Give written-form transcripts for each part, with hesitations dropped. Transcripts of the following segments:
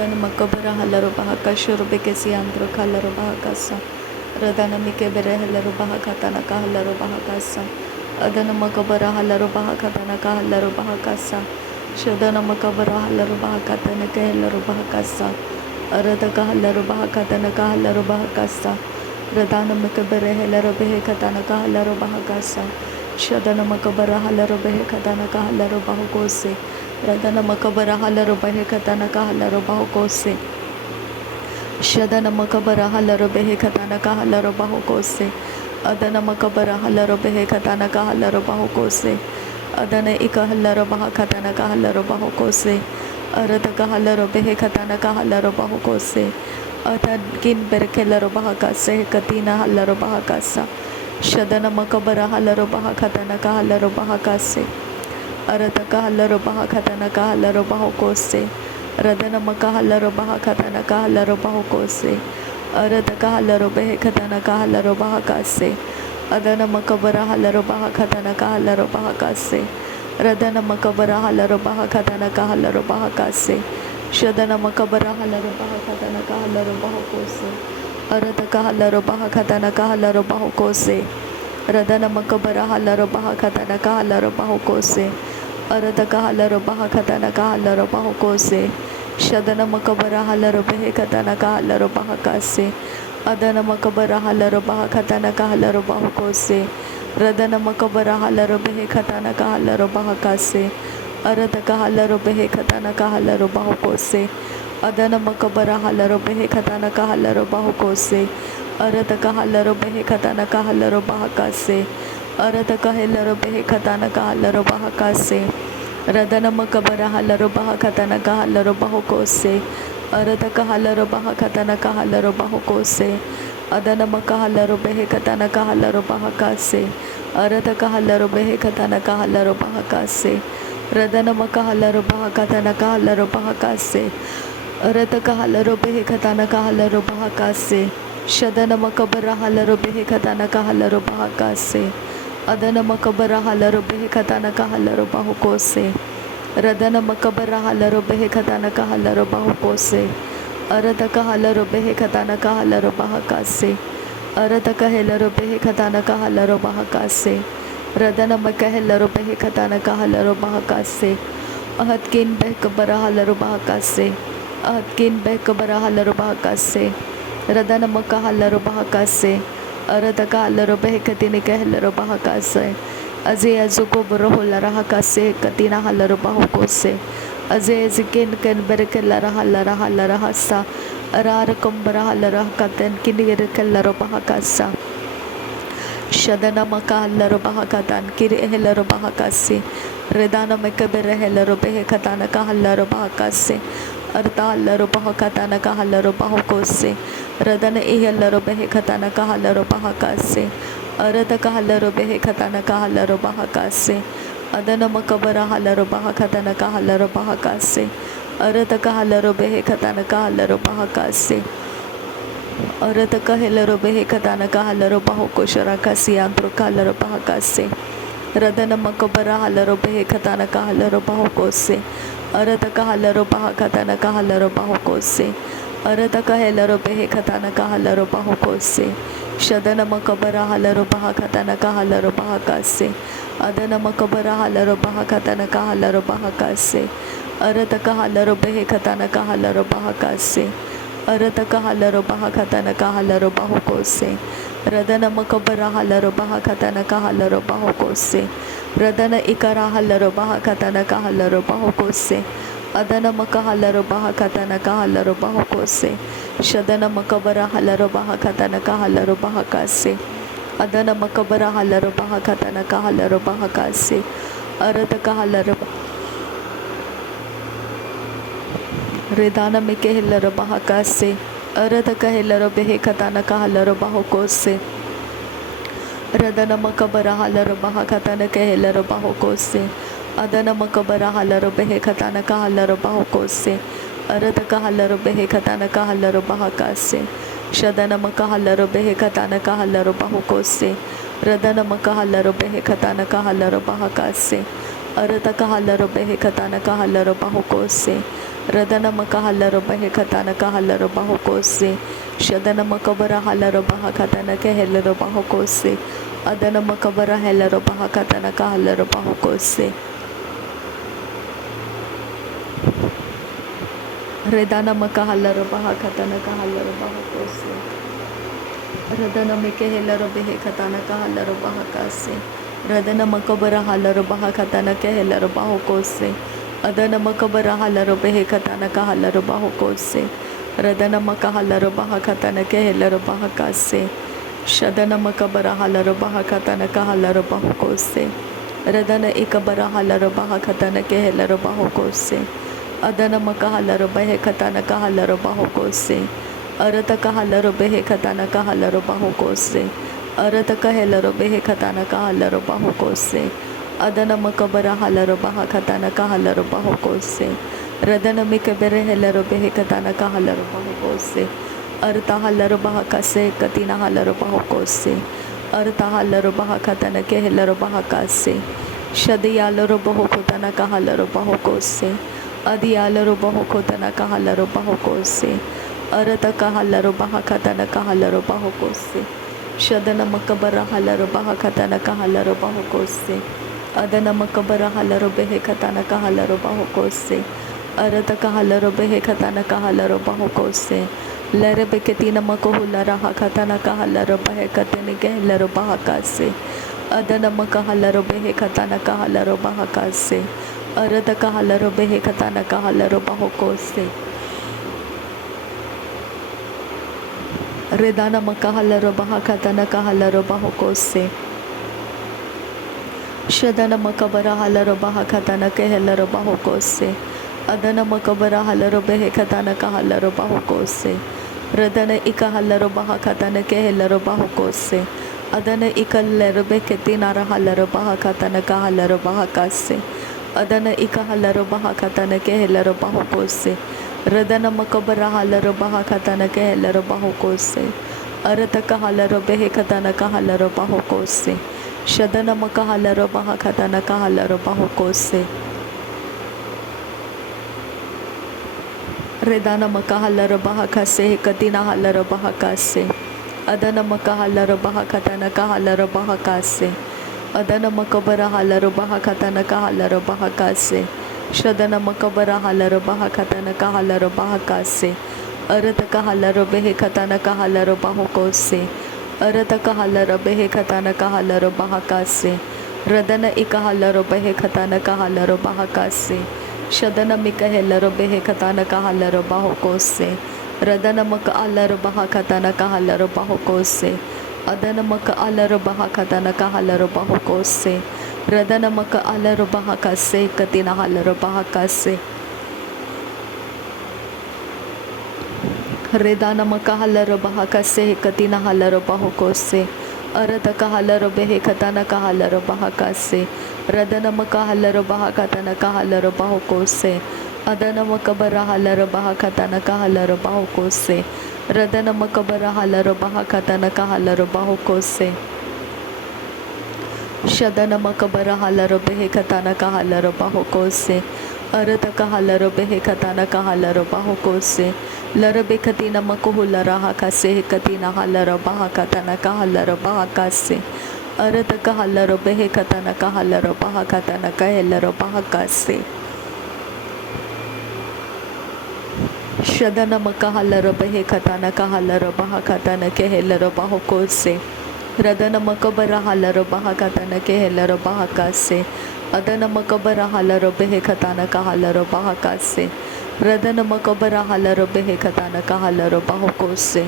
Adana makabara halaro bahaka shurbe kesi andro kalaro bahakasa. Radana mikebere halaro bahakatana kahalaro bahakasa. Adana makabara halaro bahakatana kahalaro bahakasa. Shadana makabara halaro bahakatana kahalaro bahakasa. Arada kahalaro bahakatana kahalaro bahakasa. Radana makabere halaro behekatana kahalaro bahakasa. Shadana makabara halaro behekatana kahalaro bahakose. Radana makabara halaro behekatana kahalaro bahakose. Shadana makabara halaro behekatana kahalaro bahakose. Adana makabara halaro behekatana kahalaro bahakose. Adana ikahalaro bahakatana kahalaro bahakose. Arada kahalaro behekatana kahalaro bahakose. Adagin berkelaro bahakase katina halaro bahakasa. Shadana makabara halaro bahakatana kahalaro bahakase. Arada kahalaro bahakatana kahalaro bahakose. Radana makahalaro bahakatana kahalaro bahakose. Arada kahalaro behekatana kahalaro bahakase. Adana makabara halaro bahakatana kahalaro bahakase. Radana makabara halaro bahakatana kahalaro bahakase. Shadana makabara halaro bahakatana kahalaro bahakose. Arada kahalaro bahakatana kahalaro bahakose. Radana makabara halaro bahakatana kahalaro bahakose. Arada kahalaro bahakatana kahalaro bahakose. Shadana makabara halaro behekatana kahalaro bahakase. Adana makabara halaro bahakatana kahalaro bahakose. Radana makabara halaro behekatana kahalaro bahakase. Arada kahalaro behekatana kahalaro bahakose. Adana makabara halaro behekatana kahalaro bahakose. Arada kahalaro behekatana kahalaro bahakase. Arada kahalaro behekatana kahalaro bahakase. Radana makabara halaro bahakatana kahalaro bahakose. Arada kahalaro bahakatana kahalaro bahakose. Adana makahalaro behekatana kahalaro bahakase. Arada kahalaro behekatana kahalaro bahakase. Radana makahalaro bahakatana kahalaro bahakase. Arada kahalaro behekatana kahalaro bahakase. Shadana makabara halaro behekatana kahalaro bahakase. Adana makabara halaro behekatana kahalaro bahakose. Radana makabara halaro behekatana kahalaro bahakose. Arada kahalaro behekatana kahalaro bahakase. Arada kahalaro behekatana kahalaro bahakase. Radana makahalaro behekatana kahalaro bahakase. Ahatkin behkabara halaro bahakase. Ahatkin behkabara halaro bahakase. Radana makahalaro bahakase. Arada kahalaro behekatine kahalaro bahakase. Aze azuko borohola rahakase katina halaro bahakose. Aze zikin kan berkelara halara halara hasa. Arara kumbara halara katen kinigere kalaro bahakasa. Shadana makahalaro bahakatan kiri helaro bahakase. Redana mekabere helaro behekatana kahalaro bahakase. Arta halaro bahakatana kahalaro bahakose. Radana ihalaro behekatana kahalaro bahakase. Arada kahalaro behekatana kahalaro bahakase. Adana makabara halaro bahakatana kahalaro bahakase. Arada kahalaro behekatana kahalaro bahakase. Arada kahalaro behekatana kahalaro bahakoshara kasi andro kahalaro bahakase. Radana makabara halaro behekatana kahalaro bahakose. Arada kahalaro bahakatana kahalaro bahakose. Arada kahalaro behekatana kahalaro bahakose. Shadana makabara halaro bahakatana kahalaro bahakase. Adana makabara halaro bahakatana kahalaro bahakase. Arada kahalaro behekatana kahalaro bahakase. Arada kahalaro bahakatana kahalaro bahakose. Radana makabara halaro bahakatana kahalaro bahakose. Radana ikara halaro bahakatana kahalaro bahakose. Adana makahalaro bahakatana kahalaro bahakose. Shadana makabara halaro bahakatana kahalaro bahakase. Adana makabara halaro bahakatana kahalaro bahakase. Arada kahalaro Redana mekehilaro bahakase. Arada kahilaro behekatana kahalaro bahakose. Radana makabara halaro bahakatana kahilaro bahakose. Adana makabara halaro behekatana kahalaro bahakose. Arada kahalaro behekatana kahalaro bahakase. Shadana makahalaro behekatana kahalaro bahakose. Radana makahalaro behekatana kahalaro bahakase. Arada kahalaro behekatana kahalaro bahakose. Radana makahala robahe katana kahala robaho kose. Shadana makabara hala robaha katana kehela robaho kose. Adana makabara hela robaha katana kahala robaho kose. Redana makahala robaha katana kahala robaho kose. Radana mekehela robehe katana kahala robaha kase. Radana makabara hala robaha katana kehela robaho kose. Adana makabara hala robehe katana kahala robaho kose. Radana makahala robaha katana kehela robaha kase. Shadana makabara hala robaha katana kahala robaho kose. Radana ikabara hala robaha katana kehela robaho kose. Adana makahala robehe katana kahala robaho kose. Arata kahala robehe katana kahala robaho kose. Arata kahela robehe katana kahala robaho kose. Adana makabara hala robaha katana kahala robaho kose. Radana mikabere hela robehe katana kahala robaho kose. Arta hala robaha kase katina hala robaho kose. Arta hala robaha katana kehela robaha kase. Shadiyala robaho katana kahala robaho kose. Adiyala robaho katana kahala robaho kose. Arata kahala robaha katana kahala robaho kose. Shadana makabara hala robaha katana kahala robaho kose. Adana makabara hala robehe katana kahala robaho kose. Arata kahala robehe katana kahala robaho kose. Lere beketina makohula raha katana kahala robahe katene kehela robaha kase. Adana makahala robehe katana kahala robaha kase. Arata kahala robehe katana kahala robaho kose. Redana makahala robaha katana kahala robaho kose. Shadana makabara hala robaha katana kehela robaho kose. Adana makabara hala robehe katana kahala robaho kose. Radana ikahala robaha katana kehela robaho kose. Adana ikalle robe ketina hala robaha katana kahala robaha kase. Adana ikahala robaha katana kehela robaho kose. Radana makabara hala robaha katana kehela robaho kose. Arata kahala robehe katana kahala robaho kose. Shadana makahala robaha katana kahala robaho kose. Redana makahala robaha kase katina hala robaha kase. Adana makahala robaha katana kahala robaha kase. Adana makabara hala robaha katana kahala robaha kase. Shadana makabara hala robaha katana kahala robaha kase. Arata kahala robehe katana kahala robaho kose. Arata kahala robehe katana kahala robaha kase. Radana ikahala robehe katana kahala robaha kase. Shadana mikahela robehe katana kahala robaho kose. Radana makaala robaha katana kahala robaho kose. Adana makaala robaha katana kahala robaho kose. Radana makaala robaha kase katina hala robaha kase. Redana makahala robaha kase katina hala robaho kose. Arata kahala robehe katana kahala robaha kase. Radana makahala robaha katana kahala robaho kose. Adana makabara hala robaha katana kahala robaho kose. Radana makabara hala robaha katana kahala robaho kose. Shadana makabara hala robehe katana kahala robaho kose. Arata kahala robehe katana kahala robaho kose. Larabe katina makuhula raha kase katina hala robaha katana kahala robaha kase. Arata kahala robehe katana kahala robaha katana kahela robaha kase. Shadana makahala robehe katana kahala robaha katana kehela robaho kose. Radana makabara hala robaha katana kehela robaha kase. Adana makabara hala robehe katana kahala robaha kase. Radana makabara hala robehe katana kahala robaho kose.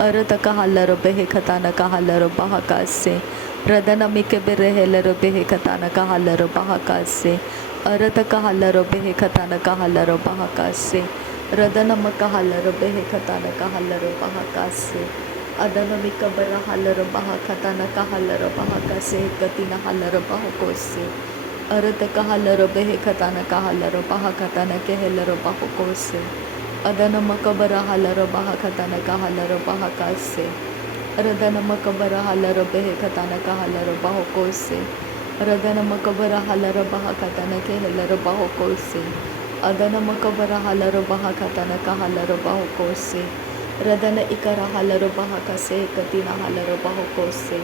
Arata kahala robehe katana kahala robaha kase. Radana mikebere hela robehe katana kahala robaha kase. Arata kahala robehe katana kahala robaha kase. Radana makahala robehe katana kahala robaha kase. Adana mikabara hala robaha katana kahala robaha kase katina hala robaho kose. Arata kahala robehe katana kahala robaha katana kehela robaho kose. Adana makabara hala robaha katana kahala robaha kase. Radana makabara hala robehe katana kahala robaho kose. Radana makabara hala robaha katana kehela robaho kose. Adana makabara halaro baha katana kahalaro baho kose. Radana ikara halaro baha kase katina halaro baho kose.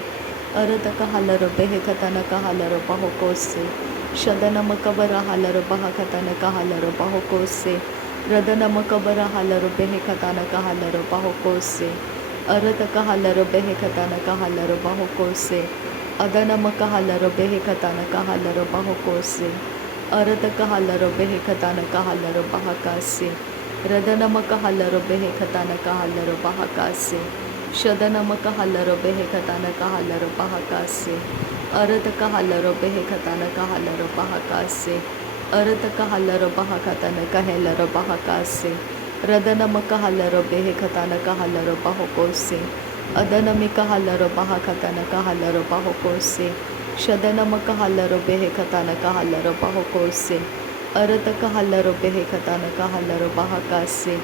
Arada kahalaro behe katana kahalaro baho kose. Shadana makabara halaro baha katana kahalaro baho kose. Radana makabara halaro behe katana kahalaro baho kose. Arada kahalaro behe katana kahalaro baho kose. Adana makahalaro behe katana kahalaro baho kose. Arada kahalaro behe katana kahalaro bahakase. Radana makahalaro behe katana kahalaro bahakase. Shadana makahalaro behe katana kahalaro bahakase. Arada kahalaro behe katana kahalaro bahakase. Arada kahalaro bahakatana kahalaro bahakase. Radana makahalaro behe katana kahalaro bahokose. Adana mikahalaro bahakatana kahalaro bahokose. Shadana makahalaro behe katana kahalaro bahokose. Arata kahalaro behe katana kahalaro bahakase.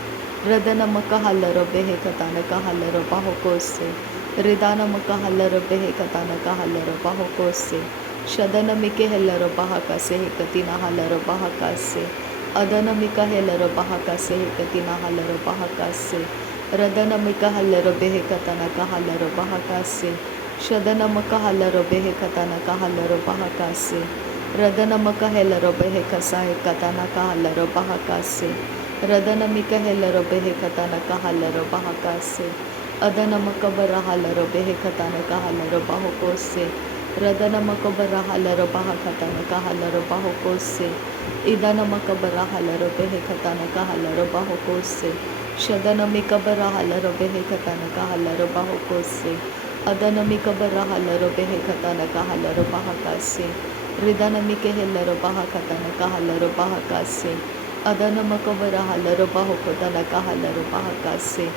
Radana makahalaro behe katana kahalaro bahokose. Ridana makahalaro behe katana kahalaro bahokose. Shadana mikahalaro bahakase katina halaro bahakase. Adana mikahalaro bahakase katina halaro bahakase. Radana mikahalaro behe katana kahalaro bahakase. Shadana makahalaro behe katana kahalaro bahakase. Radana makahalaro behe kasahe katana kahalaro bahakase. Radana mikahalaro behe katana kahalaro bahakase. Adana makabara halaro behe katana kahalaro bahokose. Radana makabara halaro bahakatana kahalaro bahokose. Idana makabara halaro behe katana kahalaro bahokose. Shadana mikabara halaro behe katana kahalaro bahokose. Adana mikabara halaro behe katana kahalaro bahakase. Ridana mikehelaro bahakatana kahalaro bahakase. Adana makabara halaro bahokotana kahalaro bahakase.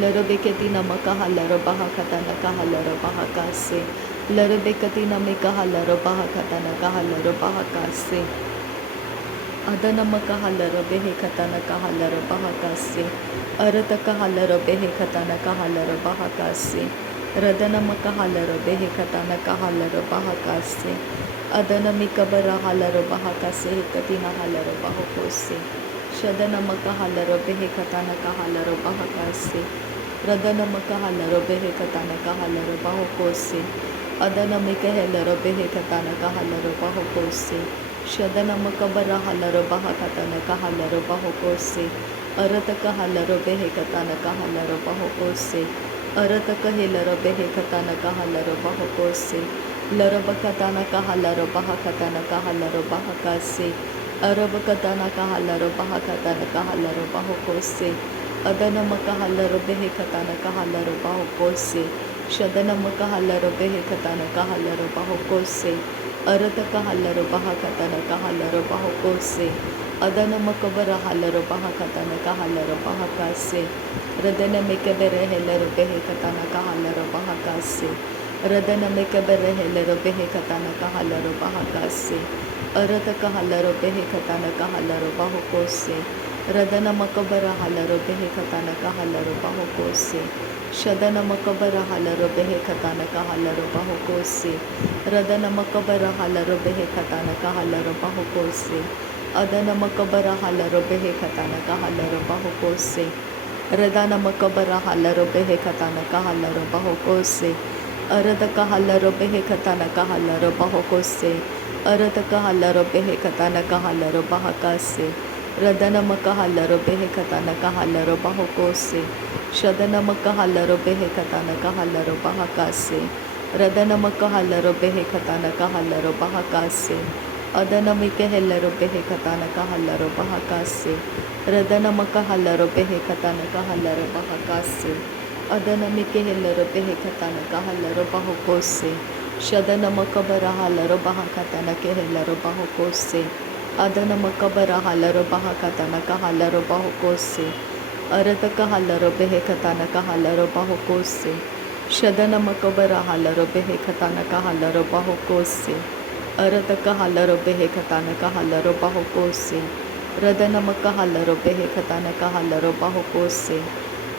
Laro beketina makahalaro bahakatana kahalaro bahakase. Laro beketina mikahalaro bahakatana kahalaro bahakase. Adana makahalaro behe katana kahalaro bahakase. Arata kahalaro behe katana kahalaro bahakase. Radana makahalaro behe katana kahalaro bahakase. Adana mikabara halaro bahakase katina halaro bahokose. Shadana makahalaro behe katana kahalaro bahakase. Radana makahalaro behe katana kahalaro bahokose. Adana mikahalaro behe katana kahalaro bahokose. Shadana makabara halaro bahakatana kahalaro bahokose. Arata kahalaro behe katana kahalaro bahokose. Arata kahelaro behe katana kahalaro bahokose. Larabakatana kahalaro bahakatana kahalaro bahakase. Arabakatana kahalaro bahakatana kahalaro bahokose. Adana makahalaro behe katana kahalaro bahokose. Shadana makahalaro behe katana kahalaro bahokose. Arata kahalaro bahakatana kahalaro bahokose. Adana makabara halaro bahakatana kahalaro bahakase. Radana mekabere helaro behe katana kahalaro bahakase. Radana mekabere helaro behe katana kahalaro bahakase. Arata kahalaro behe katana kahalaro bahokose. Radana makabara halaro behe katana kahalaro bahokose. Shadana makabara halaro behe katana kahalaro bahokose. Radana makabara halaro behe katana kahalaro bahokose. Adana makabara halaro behe katana kahalaro bahokose. Radana makabara halaro behe katana kahalaro bahokose. Arada kahalaro behe katana kahalaro bahokose. Arada kahalaro behe katana kahalaro bahakase. Radana makahalaro behe katana kahalaro bahokose. Shadana makahalaro behe katana kahalaro bahakase. Radana makahalaro behe katana kahalaro bahakase. Adana mikahalaro behe katana kahalaro bahakase. Radana makahalaro behe katana kahalaro bahakase. Adana mikahalaro behe katana kahalaro bahokose. Shadana makabara halaro bahakatana kehalaro bahokose. Adana makabara halaro bahakatana kahalaro bahokose. Arata kahalaro behe katana kahalaro bahokose. Shadana makabara halaro behe katana kahalaro bahokose. Arata kahalaro behe katana kahalaro bahokose. Radana makahalaro behe katana kahalaro bahokose.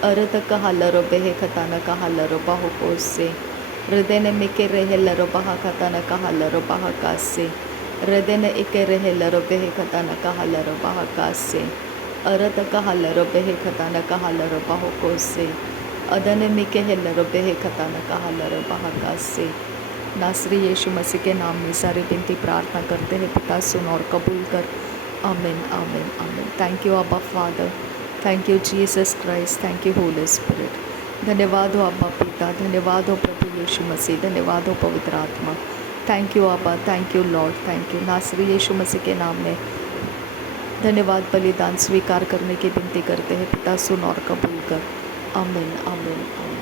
Arata kahalaro behe katana kahalaro bahokose. Radana meke rehelaro bahakatana kahalaro bahakase. रदन एके रहे लरो बेहे खता न कहा लरो बाहा कासे अरत कहा लरो बेहे खता न कहा लरो बाहो कोसे अदन में कहे लरो बेहे खता न कहा लरो बाहा कासे। नासरी यीशु मसीह के नाम में सारी विनती प्रार्थना करते हैं पिता, सुन और कबूल कर। आमीन आमीन आमीन। थैंक यू अब्बा father, thank you Jesus Christ, thank you Holi spirit. धन्यवाद हो अब्बा पिता, धन्यवाद हो प्रभु यीशु मसीह, धन्यवाद हो पवित्र आत्मा। थैंक यू अब्बा, thank you Lord, thank you. नासरी यीशु मसीह के नाम में धन्यवाद। बलिदान स्वीकार करने की विनती करते हैं पिता, सुन और कबूल कर। आमीन आमीन आमीन।